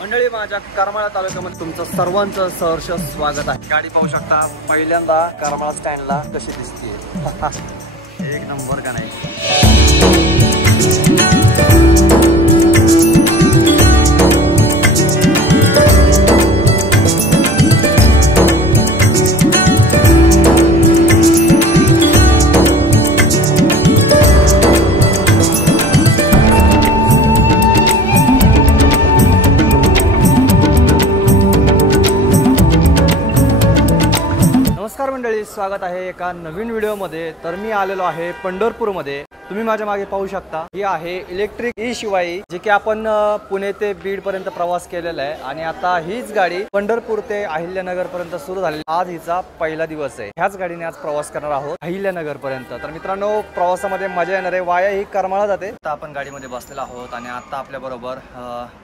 मंडळी, माझ्या करमाळा तालुक्यामध्ये तुमचं सर्वांचं सहर्ष स्वागत आहे। गाडी पाहू शकता, पहिल्यांदा करमाळा स्टँडला कशी दिसते। एक नंबर का नाही। नमस्कार मंडळी, स्वागत आहे एका नवीन व्हिडिओमध्ये। तर मी आलेलो आहे पंढरपूरमध्ये। तुम्ही माझ्या मागे पाहू शकता, ही आहे इलेक्ट्रिक ई शिवाई, जे की आपण पुणे ते बीड पर्यंत प्रवास केलेला आहे आणि आता हीच गाडी पंढरपूर ते अहिल्यानगर पर्यंत सुरू झाली। आज हिचा पहिला दिवस आहे। ह्याच गाडीने आज प्रवास करणार आहोत अहिल्यानगर पर्यंत। तर मित्रांनो, प्रवासामध्ये मजा येणार आहे। वाया ही करमाळा जाते। आता आपण गाडीमध्ये बसलेलो आहोत आणि आता आपल्या बरोबर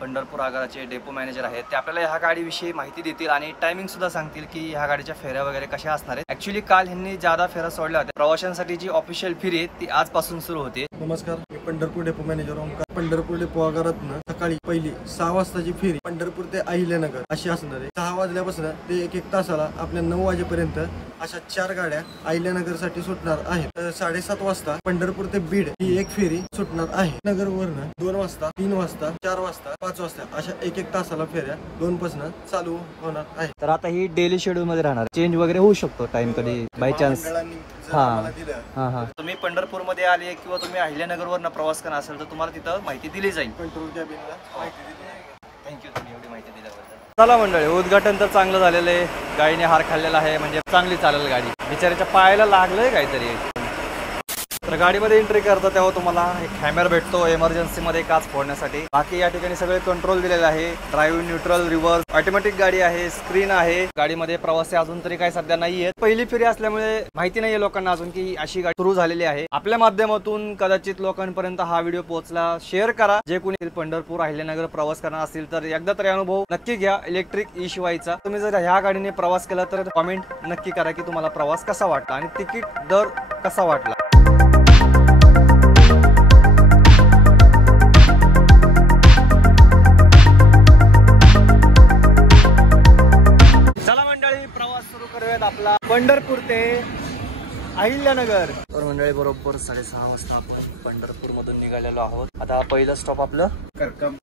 पंढरपूर आगाराचे डेपो मॅनेजर आहेत। ते आपल्याला ह्या गाडीविषयी माहिती देतील आणि टायमिंग सुद्धा सांगतील की ह्या गाडीच्या फेऱ्या वगैरे कशा असणार आहेत। ऍक्च्युअली काल ह्यांनी ज्यादा फेऱ्या सोडल्या होत्या। प्रवाशांसाठी जी ऑफिशियल फेरी आहे ती आजपासून सुरू होते। नमस्कार, मी Pandharpur depot manager Omkar. Pandharpur depot आगारातनं सकाळी पहिली 6 वाजताची फेरी पंढरपूर ते अहिल्यानगर अशी असणार आहे। 6 वाजल्यापासून ते एक तासाला आपल्या 9 वाजेपर्यंत अशा 4 गाड्या अहिल्यानगर साठी सुटणार आहेत। 7:30 वाजता पंढरपूर ते बीड ही एक फेरी सुटणार आहे। नगरवरनं 2 वाजता, 3 वाजता, 4 वाजता, 5 वाजता अशा एक तासाला फेऱ्या 2 पासून चालू होणार आहे। तर आता ही डेली शेड्यूल मध्ये राहणार, चेंज वगैरे होऊ शकतो टाइम कधी बाय चान्स। तुम्ही पंढरपूर मध्ये आले किंवा तुम्ही अहिल्यानगर वरनं प्रवास करणार असेल तर तुम्हाला तिथं माहिती दिली जाईल। कंट्रोल कॅबिनला माहिती दिली। थँक्यू तुम्ही एवढी माहिती दिल्याबद्दल। चला मंडळी, उद्घाटन तर चांगलं झालेलं आहे। गाडीने हार खाल्लेला आहे, म्हणजे चांगली चालेल गाडी। बिचाऱ्याच्या पायाला लागलंय काहीतरी। तर गाडीमध्ये एंट्री करता तेव्हा तुम्हाला एक हॅमर भेटतो इमर्जन्सी मध्ये काच फोडण्यासाठी। बाकी या ठिकाणी सगळे कंट्रोल दिलेले आहे। ड्राईव्ह, न्यूट्रल, रिव्हर्स, ऑटोमॅटिक गाडी आहे, स्क्रीन आहे। गाडीमध्ये प्रवासी अजून तरी काही सध्या नाहीये। पहिली फेरी असल्यामुळे माहिती नाहीये लोकांना अजून की अशी गाडी सुरू झालेली आहे। आपल्या माध्यमातून कदाचित लोकांपर्यंत हा व्हिडिओ पोहोचला। शेअर करा। जे कोणी पंढरपूर अहिल्यानगर प्रवास करणार असतील तर एकदा तरी अनुभव नक्की घ्या इलेक्ट्रिक ई शिवायचा। तुम्ही जर ह्या गाडीने प्रवास केला तर कॉमेंट नक्की करा की तुम्हाला प्रवास कसा वाटला आणि तिकीट दर कसा वाटला। आपला पंढरपूर ते अहिल्यानगर। तर मंडळी, बरोबर 6:30 वाजता आपण पंढरपूर मधून निघालेलो आहोत। आता पहिलं स्टॉप आपलं करकम।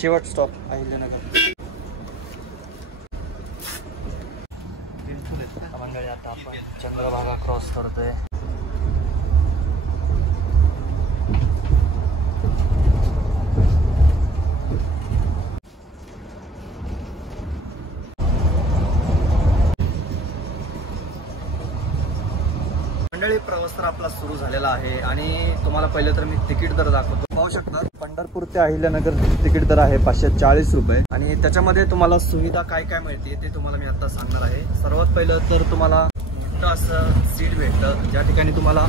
शेवट स्टॉप अहिल्यानगर। मंडळी, आता आपण चंद्रभागा क्रॉस करतोय। मंडळी, प्रवास तर आपला सुरू झालेला आहे आणि तुम्हाला पहिलं तर मी तिकीट दर दाखवतो। पाहू शकता, पंढरपूर ते अहिल्यानगर तिकीट दर आहे 540 रुपये आणि त्याच्यामध्ये तुम्हाला सुविधा काय काय मिळते ते तुम्हाला मी आता सांगणार आहे। सर्वात पहिलं तर तुम्हाला मोठं असं सीट भेटतं, ज्या ठिकाणी तुम्हाला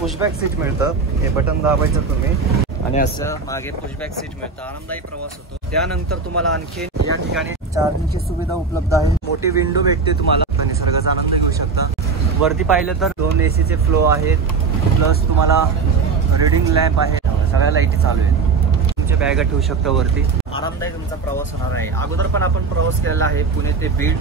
पुशबॅक सीट मिळतं। हे बटन दाबायचं तुम्ही आणि असं मागे पुशबॅक सीट मिळतं। आरामदायी प्रवास होतो। त्यानंतर तुम्हाला आणखी या ठिकाणी चार्जिंगची सुविधा उपलब्ध आहे। मोठी विंडो भेटते तुम्हाला, निसर्गाचा आनंद घेऊ शकता। वरती पाहिलं तर 2 AC चे फ्लो आहेत, प्लस तुम्हाला रीडिंग लॅम्प आहे। सगळ्या लाईटी चालू आहेत। तुमच्या बॅगा ठेवू शकता वरती। आरामदायी तुमचा प्रवास होणार आहे। अगोदर पण आपण प्रवास केलेला आहे पुणे ते बीड।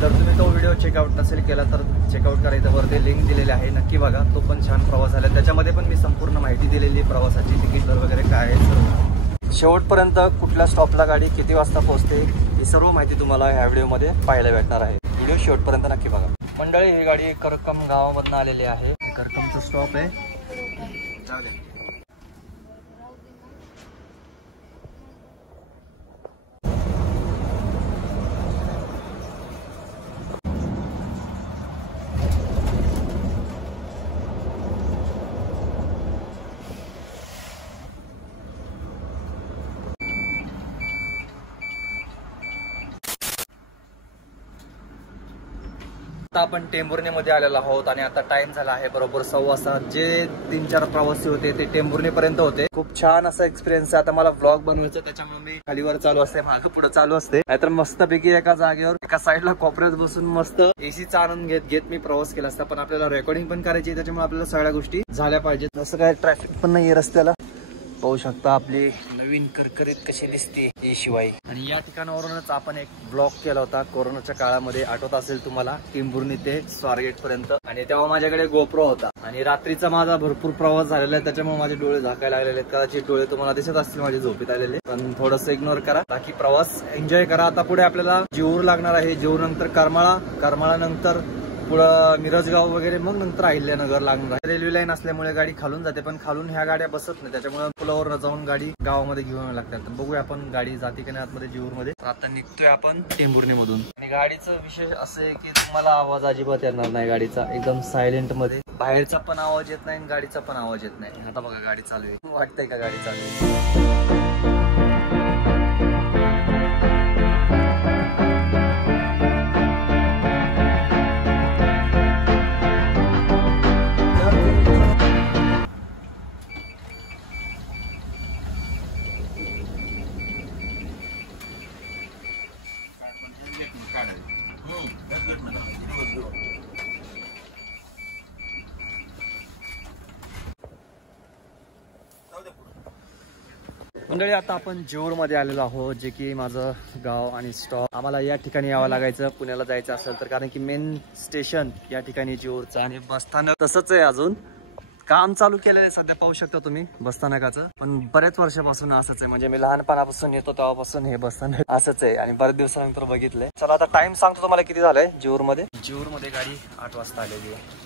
जर तुम्ही तो व्हिडिओ चेकआउट नसेल केला तर चेकआउट करायचं, वरती लिंक दिलेली आहे, नक्की बघा। तो पण छान प्रवास झाला। त्याच्यामध्ये पण मी संपूर्ण माहिती दिलेली आहे, प्रवासाची तिकीट दर वगैरे काय आहे सर्व। शेवटपर्यंत कुठल्या स्टॉपला गाडी किती वाजता पोहोचते ही सर्व माहिती तुम्हाला ह्या व्हिडिओमध्ये पाहायला भेटणार आहे। व्हिडिओ शेवटपर्यंत नक्की बघा। मंडळी, ही गाडी करकम गावामधून आलेली आहे। करकमचा स्टॉप आहे। जाऊ दे। आता आपण टेंभुर्णीमध्ये आलेलो आहोत आणि आता टाइम झाला आहे बरोबर 6:15. जे 3-4 प्रवासी होते ते टेंभुर्णी पर्यंत होते. खूप छान असा एक्सपिरियन्स आहे. आता मला व्लॉग बनवायचं त्याच्यामुळे मी खालीवर चालू असते, मागे पुढे चालू असते. नाहीतर मस्तपैकी एका जागेवर एका साईडला कोपऱ्यात बसून मस्त एसीचा आनंद घेत मी प्रवास केला असता. पण आपल्याला रेकॉर्डिंग पण करायची, त्याच्यामुळे आपल्याला सगळ्या गोष्टी झाल्या पाहिजेत. जसं काय ट्रॅफिक पण नाहीये रस्त्याला. पाहू शकता आपली नवीन करकरीत कशी दिसते ही शिवाई. आणि या ठिकाणावरूनच आपण एक ब्लॉग केला होता कोरोनाच्या काळामध्ये, आठवत असेल तुम्हाला, टेंभुर्णी ते स्वारगेट पर्यंत. आणि तेव्हा माझ्याकडे गोप्रो होता आणि रात्रीचा माझा भरपूर प्रवास झालेला आहे, त्याच्यामुळे माझे डोळे झाकायला लागलेले आहेत. कदाचित डोळे तुम्हाला दिसत असतील माझे झोपेत आलेले, पण थोडंसं इग्नोर करा. बाकी प्रवास एन्जॉय करा. आता पुढे आपल्याला जेऊर लागणार आहे, जेऊर नंतर करमाळा, करमाळा नंतर पुढं मिरजगाव वगैरे, मग नंतर अहिल्यानगर लागणार आहे. रेल्वे लाईन असल्यामुळे गाडी खालून जाते, पण खालून ह्या गाड्या बसत नाही, त्याच्यामुळे पुलावर जाऊन गाडी गावामध्ये घेऊन लागतात. तर बघूया आपण गाडी जाते की नाही आतमध्ये जेऊरमध्ये. आता निघतोय आपण टेंभुर्णी मधून. आणि गाडीचं विशेष असं आहे की तुम्हाला आवाज अजिबात येणार नाही गाडीचा, एकदम सायलेंट मध्ये. बाहेरचा पण आवाज येत नाही आणि गाडीचा पण आवाज येत नाही. आता बघा गाडी चालू आहे, वाटतंय का गाडी चालू आहे? मंडळी आता आपण जेऊर मध्ये आलेलो आहोत, जे की माझं गाव आणि स्टॉप. आम्हाला या ठिकाणी यावं लागायचं पुण्याला जायचं असेल तर, कारण की मेन स्टेशन या ठिकाणी जेऊरचं. आणि बसस्थानक तसंच आहे, अजून काम चालू केलेलं आहे सध्या, पाहू शकता तुम्ही बसस्थानकाचं. पण बऱ्याच वर्षापासून असंच आहे, म्हणजे मी लहानपणापासून येतो तेव्हापासून हे बसस्थानक असंच आहे आणि बऱ्याच दिवसानंतर बघितलंय. चला आता टाइम सांगतो तुम्हाला किती झालंय जेऊर मध्ये. जेऊर मध्ये गाडी 8 वाजता आलेली आहे.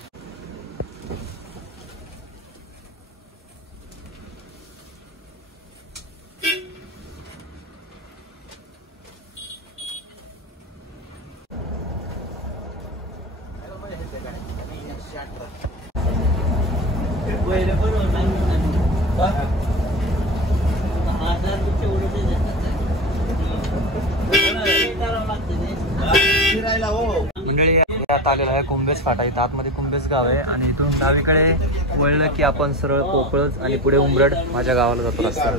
मंडळी आता आलेला आहे कुंभेज फाटा. इथं आतमध्ये कुंभेज गाव आहे आणि इथून डावीकडे वळलं की आपण सरळ पोकळच आणि पुढे उमरड माझ्या गावाला जातो रस्ता.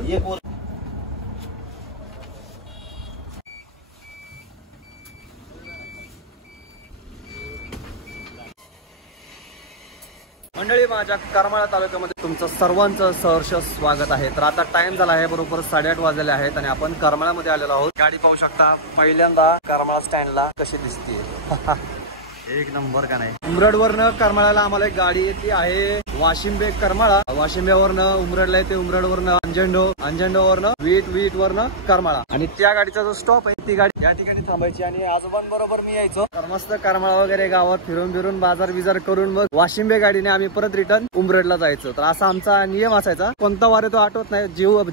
मंडळी माझ्या करमाळा तालुक्यामध्ये तुमचं सर्वांचं सहर्ष स्वागत आहे. तर आता टाइम झाला आहे बरोबर 8:30 वाजलेले आहेत आणि आपण करमाळ्यामध्ये आलेलो आहोत. गाडी पाहू शकता पहिल्यांदा करमाळा स्टँडला कशी दिसते. एक नंबर का नाही. उमरडवरनं करमाळ्याला आम्हाला एक गाडी येते आहे वाशिंबे करमाळा, वाशिंब्यावरनं उमरडला येते, उमरडवरनं अंजंडोवरनं वीट वरनं करमाळा. आणि त्या गाडीचा जो स्टॉप आहे ती गाडी या ठिकाणी थांबायची आणि आजोबांबरोबर मी यायचो. तर मस्त करमाळा वगैरे गावात फिरून बाजार बिजार करून मग वाशिंबे गाडीने आम्ही परत रिटर्न उमरडला जायचो. तर असा आमचा नियम असायचा. कोणता वार तो आठवत नाही.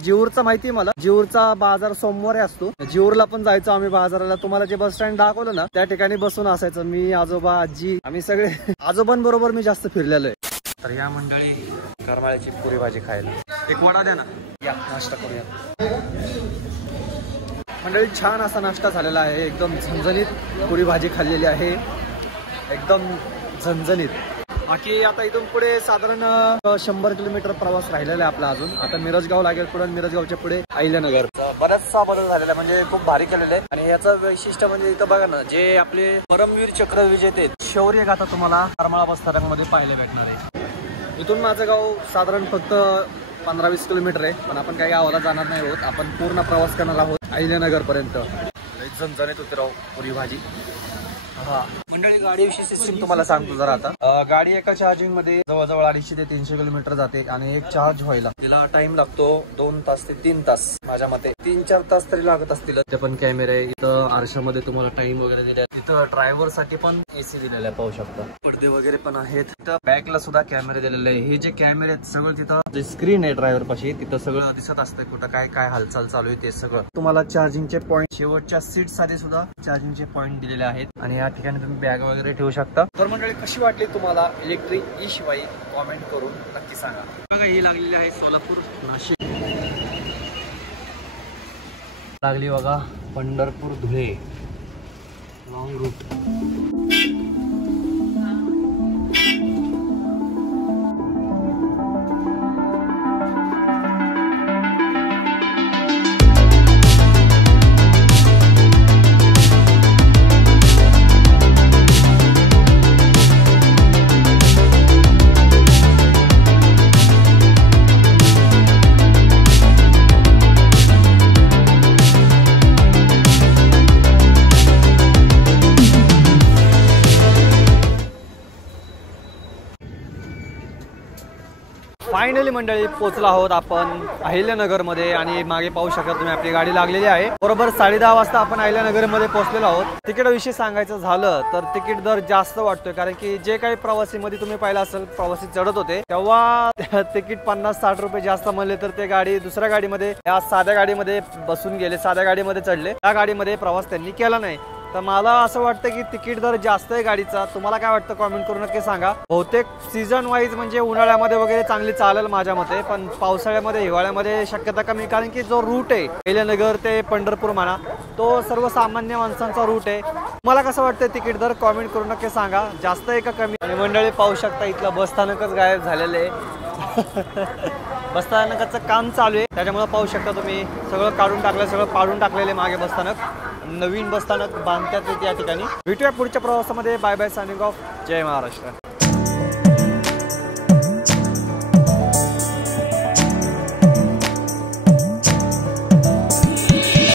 जेऊरचा माहिती मला, जेऊरचा बाजार सोमवारी असतो. जेऊरला पण जायचो आम्ही बाजाराला. तुम्हाला जे बस स्टँड दाखवलं ना त्या ठिकाणी बसून असायचं मी, आजोबा, आजी, आम्ही सगळे आजोबांबरोबर मी जास्त फिरलेलो आहे. तर या मंडळी करमाळ्याची पुरी भाजी खायला एक वडा द्या ना, या नाश्ता करूया. मंडळी छान असा नाश्ता झालेला आहे, एकदम झणझणीत पुरी भाजी खाल्लेली आहे, एकदम झणझणीत. बाकी आता इथून पुढे साधारण 100 किलोमीटर प्रवास राहिलेला आहे आपला अजून. आता मिरजगाव लागेल पुढे, मिरजगावच्या पुढे अहिल्यानगर. बराचसा बदल झालेला आहे, म्हणजे खूप भारी केलेलं आहे. आणि याचं वैशिष्ट्य म्हणजे इथं बघा ना, जे आपले परमवीर चक्र विजेते शौर्य गाथा तुम्हाला करमाळा बसस्थानकामध्ये पाहायला भेटणार आहे. इथून माझं गाव साधारण फक्त 15-20 किलोमीटर आहे, पण आपण काही गावाला जाणार नाही आहोत. आपण पूर्ण प्रवास करणार आहोत अहिल्यानगर पर्यंत. झणझणीत होते राव पुरी भाजी. हा मंडळी गाडीविषयी सिस्टीम तुम्हाला सांगतो जरा. आता गाडी एका चार्जिंग मध्ये जवळजवळ 250 ते 300 किलोमीटर जाते आणि एक चार्ज व्हायला तिला टाइम लागतो 2 तास ते 3 तास. माझ्या मते 3-4 तास तरी लागत असतील. ते पण कॅमेरे इथं आरशामध्ये तुम्हाला टाइम वगैरे दिले. तिथं ड्रायव्हर साठी पण एसी दिलेला आहे, पाहू शकता. पडदे वगैरे पण आहेत. तिथं बॅकला सुद्धा कॅमेरे दिलेले आहे. हे जे कॅमेरे आहेत सगळं तिथं जे स्क्रीन आहे ड्रायव्हर पाशी, तिथं सगळं दिसत असतं कुठं काय काय हालचाल चालू आहे ते सगळं. तुम्हाला चार्जिंगचे पॉईंट शेवटच्या सीट साठी सुद्धा चार्जिंगचे पॉईंट दिलेले आहेत. आणि या ठिकाणी तुम्ही बॅग वगैरे ठेवू शकता. तर मंडळी कशी वाटली तुम्हाला इलेक्ट्रिक ई शिवाई कॉमेंट करून नक्की सांगा. बघा ही लागलेली आहे सोलापूर नाशिक, लागली बघा Pandharpur Dhule long route. Finally मंडळी पोहोचलो आहोत आपण अहिल्यानगरमध्ये आणि मागे पाहू शकता तुम्ही आपली गाडी लागलेली आहे. बरोबर 10:30 वाजता आपण अहिल्यानगरमध्ये पोहोचलेलो आहोत. तिकीटाविषयी सांगायचं झालं तर तिकीट दर जास्त वाटतोय, कारण की जे काही प्रवासीमध्ये तुम्ही पाहिलं असेल प्रवासी चढत होते तेव्हा तिकीट 50-60 रुपये जास्त म्हणले तर ते गाडी दुसऱ्या गाडीमध्ये या साध्या गाडीमध्ये बसून गेले, साध्या गाडीमध्ये चढले. त्या गाडीमध्ये प्रवास त्यांनी केला नाही. तर मला असं वाटतं की तिकीट दर जास्त आहे गाडीचा. तुम्हाला काय वाटतं कमेंट करून नक्की सांगा. बहुतेक सीझन वाईज म्हणजे उन्हाळ्यामध्ये वगैरे चांगली चालेल माझ्या मते, पण पावसाळ्यामध्ये हिवाळ्यामध्ये शक्यता कमी, कारण की जो रूट आहे अहिल्यानगर ते पंढरपूर म्हणा तो सर्वसामान्य माणसांचा रूट आहे. मला कसं वाटतं तिकीट दर कमेंट करून नक्की सांगा, जास्त आहे का कमी. आणि मंडळी पाहू शकता इथलं बसस्थानकच गायब झालेलं आहे. बसस्थानकाचं काम चालू आहे, त्याच्यामुळे पाहू शकता तुम्ही सगळं काढून टाकलं, सगळं पाडून टाकलेलं आहे मागे बसस्थानक. नवीन बसस्थानक बांधतात या ठिकाणी. भेटूया पुढच्या प्रवासामध्ये. Bye bye, signing off. जय महाराष्ट्र.